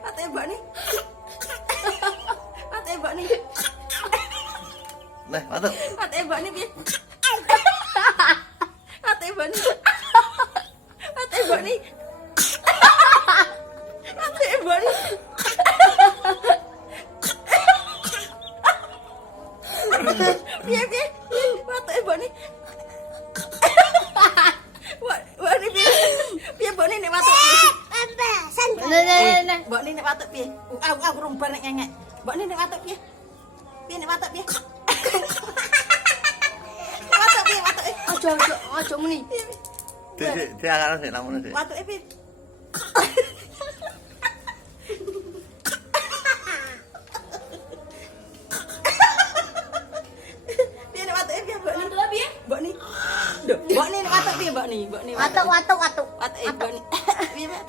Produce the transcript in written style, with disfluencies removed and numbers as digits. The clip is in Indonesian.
Ate mbak nih. Ate mbak nih. Nah, watuk. Ate mbak nih piye? Ate mbak nih. Ate mbak nih. Ate mbak nih. Piye piye? Ate mbak nih. Mbak nih piye? Piye mbak nih nek watuk? Nah. Mbak nih nek watuk piye? Aku rumbar nek ngengek. Mbak nih nek watuk piye? Piye nek watuk piye? Nek watuk piye watuk? Ojo muni. Dia akan sih namun sih. Watuk piye? Piye nek watuk piye mbak nih? Mbak nih. Mbak nih nek watuk piye mbak nih? Mbak nih. Watuk. Watuk mbak nih. Piye mbak?